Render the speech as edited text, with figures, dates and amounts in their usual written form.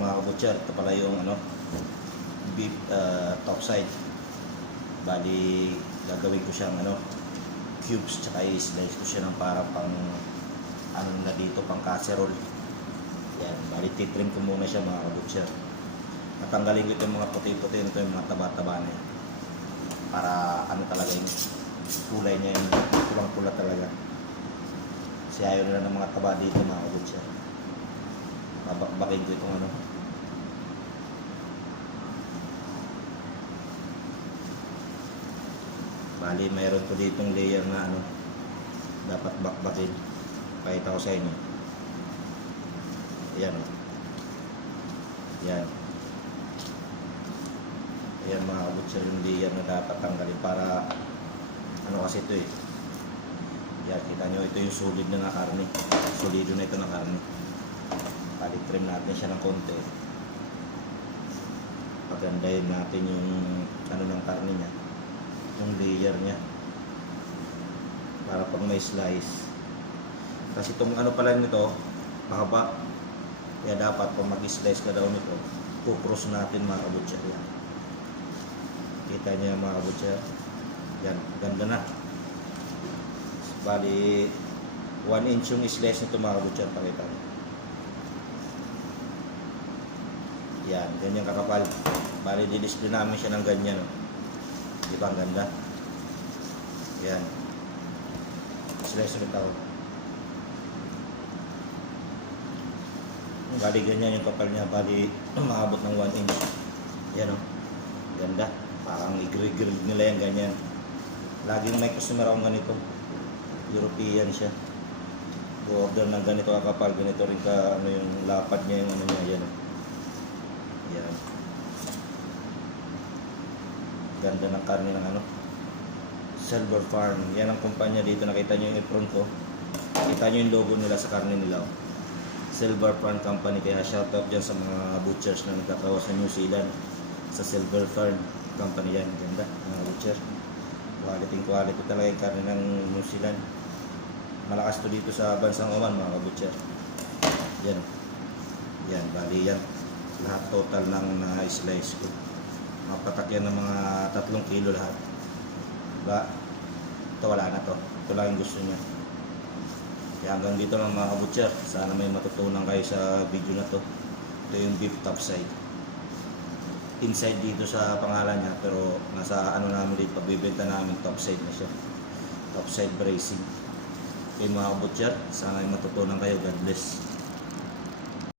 mga kabutcher. Ito pala yung beef top side. Bali gagawin ko siyang cubes, tsaka i-slice ko siya ng para pang na dito, pang casserole. Yan, bali titrim ko muna siya mga kabutcher. Natanggalin ko itong mga puti-puti nito, yung mga taba-taba na yan, para talaga yung kulay niya, yung pulang-pula talaga. Kasi ayaw nila ng mga taba dito mga kabutcher. Babakbakin ko itong bali mayroon ko ditong layer na dapat bakbakin. Pakita ko sa inyo. Ayan yan. Ayan mga kabutcher, yung layer na dapat tanggalin para kasi ito yan, kita nyo, ito yung solid na karne. Solido na ito na karne. Bali trim natin siya ng konti. Pagandahin natin yung ng karne niya, yung layer niya, para pag may slice. Kasi itong pala nito mahaba, kaya dapat pag mag-slice ka daw nito, kukross natin mga kabutcher. Yan, kita niya mga kabutcher, yan, ganda na. Bali 1 inch yung slice nito mga kabutcher, pakita niyo. Yan, ganyan kakapal. Bali di-display namin siya ng ganyan, di ba ang ganda? Yan, slice ulit ako. Bali ganyan yung kapal niya, bali maabot ng 1 inch. Yan ganda, parang i-grill nila yan ganyan. Laging may customer akong ganito, European siya, order ng ganito kakapal, ganito rin ka yung lapad niya, yung niya, yan. Yan, ganda ng karne ng Silver Farm. Yan ang kumpanya dito, nakita nyo yung apron ko, kita nyo yung logo nila sa karne nila. Silver Farm Company, kaya shoutout dyan sa mga butchers na nagkakawa sa New Zealand, sa Silver Farm Company. Yan, ganda mga butcher, quality talaga yung karne ng New Zealand. Malakas to dito sa bansang Oman mga butcher. Yan, bali yan lahat total ng na-slice ko, mapatak yan ng mga 3 kilo lahat. Diba? Ito wala na to, ito lang yung gusto niya. Kaya hanggang dito lang mga kabutcher. Sana may matutunan kayo sa video na to. Ito yung beef top side. Inside dito sa pangalan niya, pero nasa namin dito, pagbibenta namin top side na siya. Top side bracing. Okay mga kabutcher, sana may matutunan kayo. God bless.